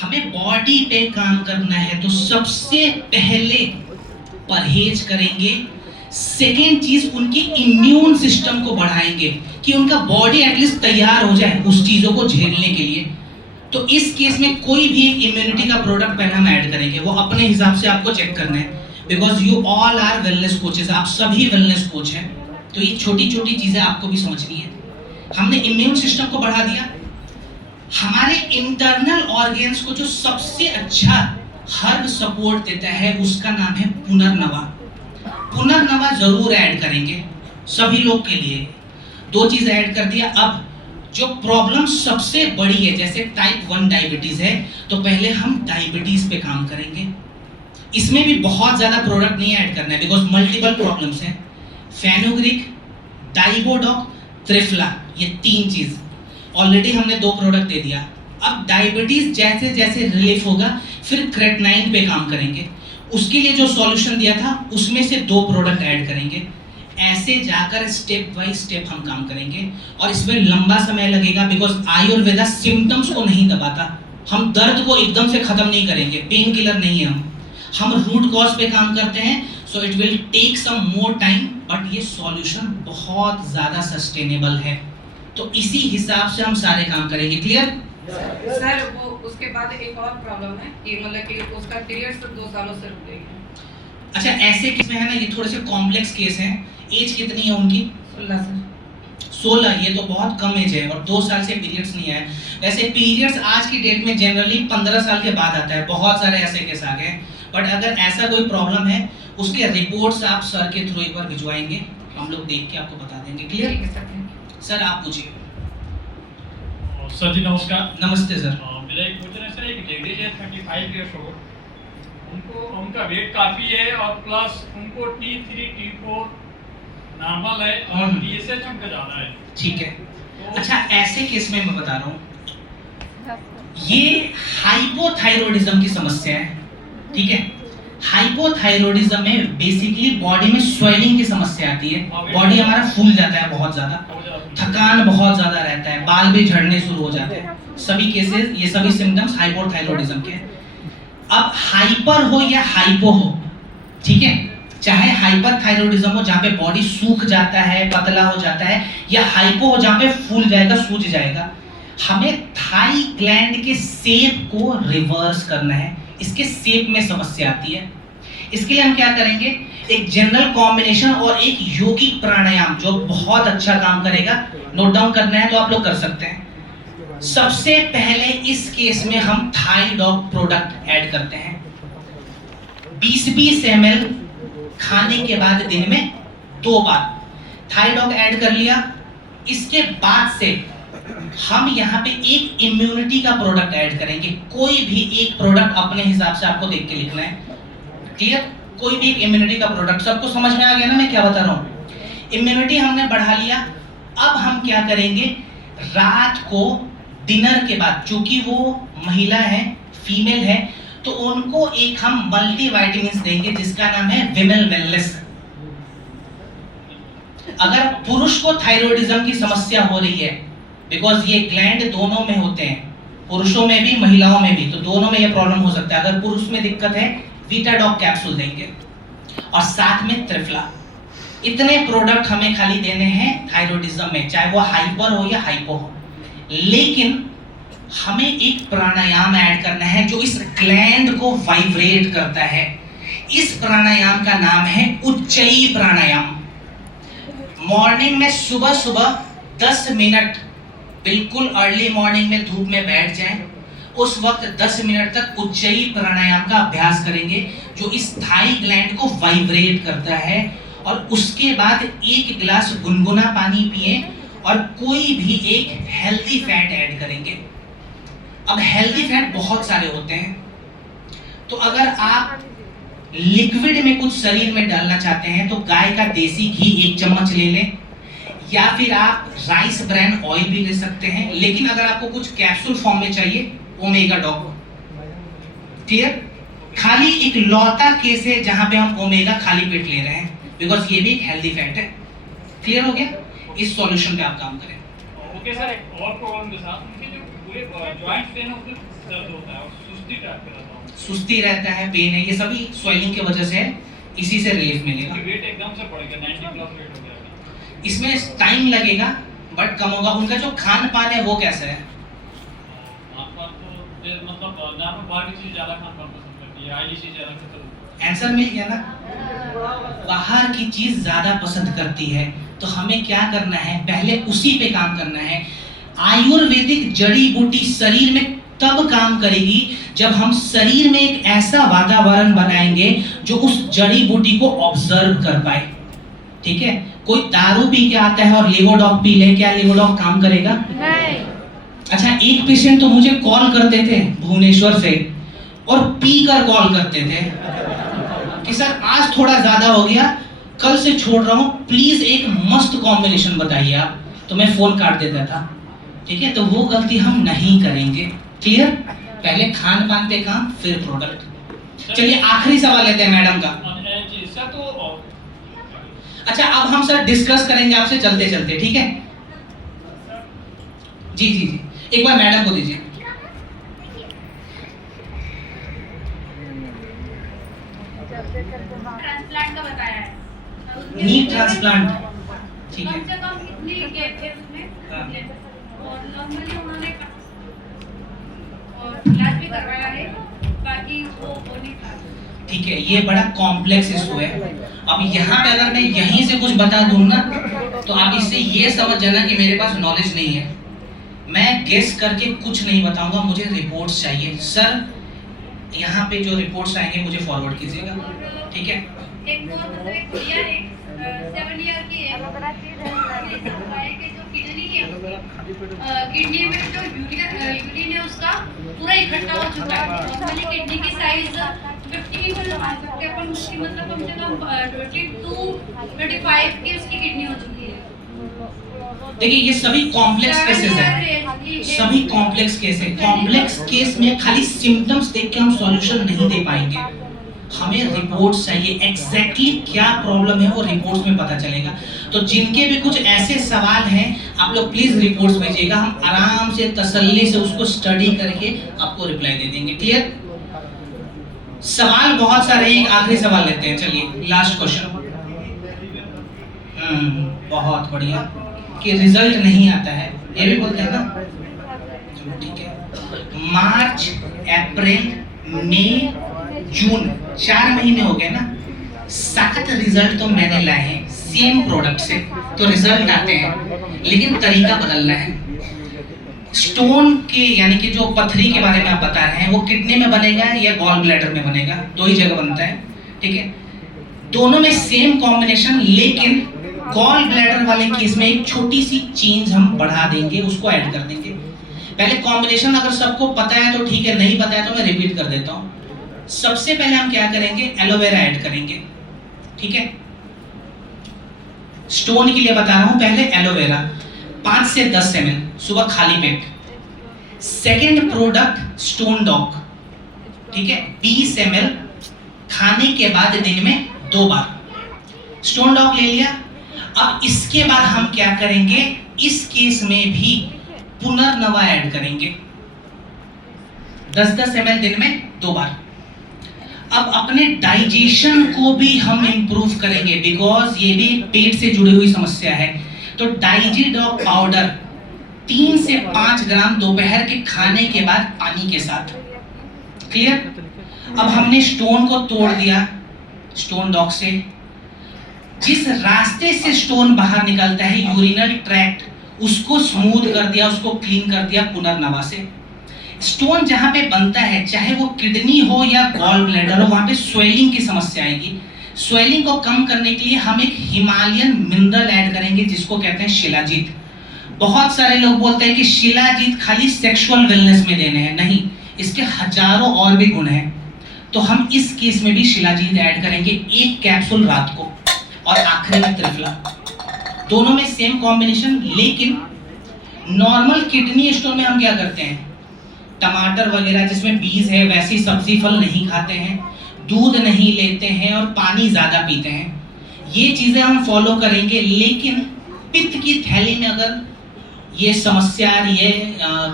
हमें बॉडी पे काम करना है तो सबसे पहले परहेज करेंगे। सेकेंड चीज, उनकी इम्यून सिस्टम को बढ़ाएंगे कि उनका बॉडी एटलीस्ट तैयार हो जाए उस चीजों को झेलने के लिए। तो इस केस में कोई भी इम्यूनिटी का प्रोडक्ट पहले हम ऐड करेंगे, वो अपने हिसाब से आपको चेक करना है, because you all are wellness coaches, आप सभी वेलनेस कोच हैं। तो ये छोटी छोटी चीजें आपको भी समझनी है। हमने इम्यून सिस्टम को बढ़ा दिया। हमारे इंटरनल ऑर्गेन्स को जो सबसे अच्छा हर्ब सपोर्ट देता है उसका नाम है पुनर्नवा। पुनर्नवा जरूर ऐड करेंगे सभी लोग के लिए। 2 चीज ऐड कर दिया। अब जो प्रॉब्लम सबसे बड़ी है, जैसे टाइप 1 डायबिटीज है, तो पहले हम डायबिटीज पे काम करेंगे। इसमें भी बहुत ज्यादा प्रोडक्ट नहीं ऐड करना है, बिकॉज मल्टीपल प्रॉब्लम्स हैं। फेनुग्रीक, डाइबोडॉक, त्रिफला, ये 3 चीज ऑलरेडी हमने 2 प्रोडक्ट दे दिया। अब डायबिटीज जैसे जैसे रिलीफ होगा फिर क्रेटनाइन पे काम करेंगे। उसके लिए जो सॉल्यूशन दिया था उसमें से 2 प्रोडक्ट ऐड करेंगे। ऐसे जाकर स्टेप बाय स्टेप हम काम करेंगे और इसमें लंबा समय लगेगा, बिकॉज आयुर्वेदा सिम्टम्स को नहीं दबाता। हम दर्द को एकदम से खत्म नहीं करेंगे, पेन किलर नहीं है हम रूट कॉज पे काम करते हैं। So it will take some more time, but ये सॉल्यूशन बहुत ज्यादा सस्टेनेबल है। तो इसी हिसाब से हम सारे काम करेंगे। Clear sir? वो उसके बाद एक और प्रॉब्लम है कि मतलब कि उसका पीरियड्स 2 सालों से रुक गई है। अच्छा, ऐसे केस में है ना, ये थोड़े से कॉम्प्लेक्स केस हैं। एज कितनी है उनकी? 16 सर। 16, ये तो बहुत कम एज है और 2 साल से पीरियड्स नहीं आए। वैसे पीरियड्स आज की डेट में जनरली 15 साल के बाद आता है। बहुत सारे ऐसे केस आ गए। बट अगर ऐसा कोई प्रॉब्लम है उसके रिपोर्ट्स आप सर के थ्रू एक बार भिजवाएंगे, हम लोग देख के आपको बता देंगे। क्लियर? सर आप पूछिए। सर जी नमस्कार। नमस्ते सर। मेरा एक क्वेश्चन है सर, एक लेडीज है 35 ईयर्स ओल्ड, उनका वेट काफ़ी है और प्लस उनको T3 T4 नॉर्मल है और TSH उनका ज़्यादा है। ठीक है। अच्छा, ऐसे केस में मैं बता रहा हूँ, ये हाइपोथायरॉयडिज्म की समस्या है। ठीक है, हाइपोथायरॉयडिज्म में बेसिकली बॉडी में स्वेलिंग की समस्या आती है। बॉडी हमारा फूल जाता है बहुत ज्यादा, थकान बहुत ज्यादा रहता है, बाल भी झड़ने शुरू हो जाते हैं। सभी केसेस, ये सभी सिम्टम्स हाइपोथायरॉयडिज्म के। अब हाइपर हो या हाइपो हो, ठीक है, चाहे हाइपर थायरॉयडिज्म हो जहाँ पे बॉडी सूख जाता है, पतला हो जाता है, या हाइपो हो जहाँ पे फूल जाएगा, सूज जाएगा, हमें थाई ग्लैंड के शेप को रिवर्स करना है। इसके शेप में समस्या आती है। इसके लिए हम क्या करेंगे, एक जनरल कॉम्बिनेशन और एक योगिक प्राणायाम जो बहुत अच्छा काम करेगा। नोट डाउन करना है तो आप लोग कर सकते हैं। सबसे पहले इस केस में हम थाईडॉग प्रोडक्ट ऐड करते हैं। 20-20 ml खाने के बाद दिन में 2 बार थाईडॉग ऐड कर लिया। इसके बाद से हम यहाँ पे एक इम्यूनिटी का प्रोडक्ट ऐड करेंगे। कोई भी एक प्रोडक्ट अपने हिसाब से आपको देख के लिखना है। क्लियर? कोई भी एक इम्यूनिटी का प्रोडक्ट। सबको समझ में आ गया ना मैं क्या बता रहा हूँ? इम्यूनिटी हमने बढ़ा लिया। अब हम क्या करेंगे, रात को डिनर के बाद, चूंकि वो महिला है, फीमेल है, तो उनको एक हम मल्टीविटामिन्स देंगे जिसका नाम है विमेल वेलनेस। अगर पुरुष को थायरॉयडिज्म की समस्या हो रही है, बिकॉज ये ग्लैंड दोनों में होते हैं, पुरुषों में भी महिलाओं में भी, तो दोनों में ये प्रॉब्लम हो सकता है। अगर पुरुष में दिक्कत है, वीटाडॉग कैप्सूल देंगे और साथ में त्रिफला। इतने प्रोडक्ट हमें खाली देने हैं थायरॉयडिज्म में, चाहे वो हाइपर हो या हाइपो हो। लेकिन हमें एक प्राणायाम ऐड करना है जो इस ग्लैंड को वाइब्रेट करता है। इस प्राणायाम का नाम है उज्जयी प्राणायाम। मॉर्निंग में सुबह सुबह 10 मिनट बिल्कुल अर्ली मॉर्निंग में धूप में बैठ जाएं। उस वक्त 10 मिनट तक उज्जयी प्राणायाम का अभ्यास करेंगे जो इस थाई ग्लैंड को वाइब्रेट करता है। और उसके बाद 1 गिलास गुनगुना पानी पिए और कोई भी एक हेल्दी फैट ऐड करेंगे। अब हेल्दी फैट बहुत सारे होते हैं, तो अगर आप लिक्विड में कुछ शरीर में डालना चाहते हैं तो गाय का देसी घी 1 चम्मच ले लें, या फिर आप राइस ब्रांड ऑयल भी ले सकते हैं। लेकिन अगर आपको कुछ कैप्सूल फॉर्म में चाहिए, ओमेगा डॉग। क्लियर? खाली एक लौता केस है जहां पे हम ओमेगा खाली पेट ले रहे हैं, बिकॉज ये भी एक हेल्दी फैट है। क्लियर हो गया? इस सॉल्यूशन पे आप काम करें। ओके सर, एक और प्रॉब्लम के साथ उनके जो पूरे जॉइंट्स हैं ना, दर्द होता है और सुस्ती टाइप का रहता हूँ। सुस्ती रहता है, पेन है, ये सभी स्वेलिंग की वजह से है, इसी से रिलीफ मिलेगा। वेट एकदम से बढ़ गया, 90 प्लस वेट हो जाएगा। इसमें टाइम लगेगा बट कम होगा। उनका जो खान पान है वो कैसा है? खान-पान तो मतलब नॉर्मल बाहर की चीज़ ज़्यादा खान-पान पसंद करती है, ऑयली चीज़ ज़्यादा पसंद। आंसर मिल गया ना, बाहर की चीज ज्यादा पसंद करती है। तो हमें क्या करना है, पहले उसी पे काम करना है। आयुर्वेदिक जड़ी बूटी शरीर में तब काम करेगी जब हम शरीर में एक ऐसा वातावरण बनाएंगे जो उस जड़ी बूटी को ऑब्जर्व कर पाए। ठीक है, कोई दारू पी के आता है और लेवोडॉग पी ले, क्या लेवोडॉग काम करेगा? नहीं। अच्छा, एक पेशेंट तो मुझे कॉल करते थे भुवनेश्वर से और पी कर कॉल करते थे कि सर आज थोड़ा ज्यादा हो गया, कल से छोड़ रहा हूँ, प्लीज एक मस्त कॉम्बिनेशन बताइए आप। तो मैं फोन काट देता था। ठीक है, तो वो गलती हम नहीं करेंगे। क्लियर? पहले खान पान पे काम, फिर प्रोडक्ट। चलिए आखिरी सवाल लेते हैं मैडम का। अच्छा, अब हम सर डिस्कस करेंगे आपसे चलते चलते, ठीक है? जी जी जी, एक बार मैडम को दीजिए। ट्रांसप्लांट का बताया है। नी ट्रांसप्लांट, ठीक है। कम से कम कितनी गैप है उसमें? और नॉर्मली उन्होंने और इलाज भी करवाया है, बाकी वो नहीं था। ठीक है, ये बड़ा कॉम्प्लेक्स इशू है। अब यहाँ पे अगर मैं यहीं से कुछ बता दूं ना, तो आप इससे ये समझ जाना कि मेरे पास नॉलेज नहीं है। मैं गेस करके कुछ नहीं बताऊंगा, मुझे रिपोर्ट्स चाहिए। सर, यहाँ पे जो रिपोर्ट्स आएंगे मुझे फॉरवर्ड कीजिएगा, ठीक है? एक और मतलब एक गुड़िया है 7 ईयर की है, कि जो किडनी है, किडनी में जो यूरिन है उसका पूरा इकट्ठा हो चुका है। नॉर्मली किडनी की साइज 50 अपन उसकी मतलब कम से कम 22-25 की उसकी किडनी हो चुकी है। देखिए, ये सभी कॉम्प्लेक्स केसेस हैं, सभी कॉम्प्लेक्स केस है। कॉम्प्लेक्स केस में खाली सिम्टम्स देख के हम सॉल्यूशन नहीं दे पाएंगे, हमें रिपोर्ट्स चाहिए। एग्जैक्टली क्या प्रॉब्लम है वो रिपोर्ट्स में पता चलेगा। तो जिनके भी कुछ ऐसे सवाल हैं, आप लोग प्लीज रिपोर्ट्स भेजिएगा, हम आराम से तसल्ली से उसको स्टडी करके आपको रिप्लाई दे देंगे। क्लियर? सवाल बहुत सारे हैं, एक आखिरी सवाल लेते हैं। चलिए लास्ट क्वेश्चन। बहुत बढ़िया कि रिजल्ट नहीं आता है, ये भी बोलते हैं ना? ठीक है, मार्च, अप्रैल, मई, जून, 4 महीने हो गए ना। 7 रिजल्ट तो मैंने लाए हैं सेम प्रोडक्ट से, तो रिजल्ट आते हैं, लेकिन तरीका बदलना है। स्टोन के यानी कि जो पथरी के बारे में आप बता रहे हैं, वो किडनी में बनेगा या गॉल ब्लैडर में बनेगा? 2 ही जगह बनता है, ठीक है? दोनों में सेम कॉम्बिनेशन, लेकिन गॉल ब्लैडर वाले केस में एक छोटी सी चेंज हम बढ़ा देंगे, उसको ऐड कर देंगे। पहले कॉम्बिनेशन अगर सबको पता है तो ठीक है, नहीं पता है तो मैं रिपीट कर देता हूँ। सबसे पहले हम क्या करेंगे, एलोवेरा ऐड करेंगे, ठीक है? स्टोन के लिए बता रहा हूं, पहले एलोवेरा 5 से 10 ml सुबह खाली पेट। सेकेंड प्रोडक्ट स्टोन डॉग, ठीक है, 20 ml खाने के बाद दिन में 2 बार स्टोन डॉग ले लिया। अब इसके बाद हम क्या करेंगे, इस केस में भी पुनर्नवा ऐड करेंगे 10-10 ml दिन में 2 बार। अब अपने डाइजेशन को भी हम इंप्रूव करेंगे, बिकॉज ये भी पेट से जुड़ी हुई समस्या है। तो डाइजीडॉक पाउडर 3 से 5 ग्राम दोपहर के खाने के बाद पानी के साथ। क्लियर? अब हमने स्टोन को तोड़ दिया स्टोन डॉग से। जिस रास्ते से स्टोन बाहर निकलता है, यूरिनल ट्रैक्ट, उसको स्मूथ कर दिया, उसको क्लीन कर दिया पुनर्नवा से। स्टोन जहां पे बनता है, चाहे वो किडनी हो या गॉल ब्लैडर हो, वहां पे स्वेलिंग की समस्या आएगी। स्वेलिंग को कम करने के लिए हम एक हिमालयन मिनरल ऐड करेंगे जिसको कहते हैं शिलाजीत। बहुत सारे लोग बोलते हैं कि शिलाजीत खाली सेक्सुअल वेलनेस में देने हैं, नहीं, इसके हजारों और भी गुण हैं। तो हम इस केस में भी शिलाजीत ऐड करेंगे, 1 कैप्सूल रात को और आखिरी में त्रिफला। दोनों में सेम कॉम्बिनेशन, लेकिन नॉर्मल किडनी स्टोन में हम क्या करते हैं, टमाटर वगैरह जिसमें बीज है वैसी सब्जी फल नहीं खाते हैं, दूध नहीं लेते हैं और पानी ज्यादा पीते हैं। ये चीजें हम फॉलो करेंगे, लेकिन पित्त की थैली में अगर ये समस्या आ रही है,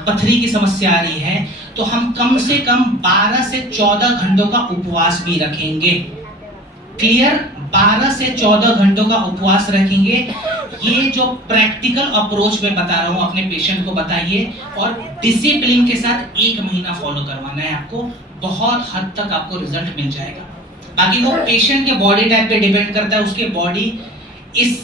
पथरी की समस्या आ रही है, तो हम कम से कम 12 से 14 घंटों का उपवास भी रखेंगे। क्लियर? 12 से 14 घंटों का उपवास रखेंगे। ये जो प्रैक्टिकल अप्रोच मैं बता रहा हूँ अपने पेशेंट को बताइए, और डिसिप्लिन के साथ 1 महीना फॉलो करवाना है आपको। बहुत हद तक आपको रिजल्ट मिल जाएगा। बाकी वो पेशेंट के बॉडी टाइप पे डिपेंड करता है, उसके बॉडी इस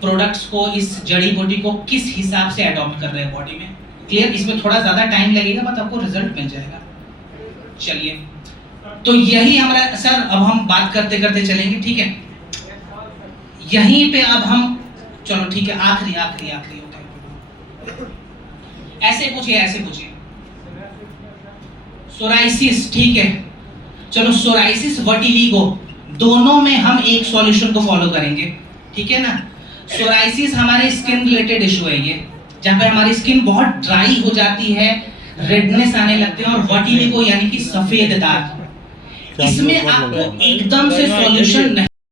प्रोडक्ट्स को, इस जड़ी बूटी को किस हिसाब से अडॉप्ट कर रहे हैं बॉडी में। क्लियर? इसमें थोड़ा ज्यादा टाइम लगेगा बट आपको रिजल्ट मिल जाएगा। चलिए, तो यही हमारा सर, अब हम बात करते करते चलेंगे, ठीक है? यहीं पे अब हम, चलो ठीक है, आखिरी ओके। ऐसे पूछिए सोराइसिस, ठीक है? चलो, सोराइसिस वर्टिलिगो दोनों में हम एक सॉल्यूशन को फॉलो करेंगे, ठीक है ना? सोराइसिस हमारे स्किन रिलेटेड इशू है, ये जहाँ पे हमारी स्किन बहुत ड्राई हो जाती है, रेडनेस आने लगते हैं, और वर्टिलिगो यानी कि सफेद दाग। इसमें आपको एकदम से सॉल्यूशन नहीं